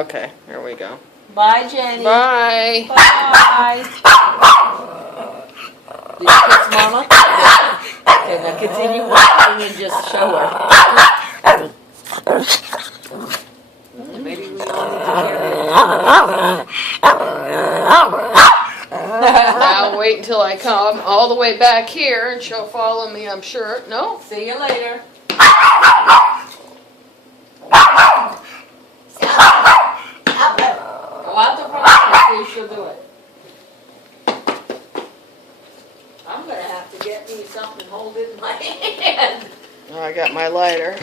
Okay, here we go. Bye, Jenny. Bye. Bye. Did you kiss Mama? Okay, now continue walking and just show her. Maybe we all need to carry I'll wait until I come all the way back here and she'll follow me, I'm sure. No? See you later. Go out the front and see if she'll do it. I'm going to have to get me something and hold it in my hand. Oh, I got my lighter.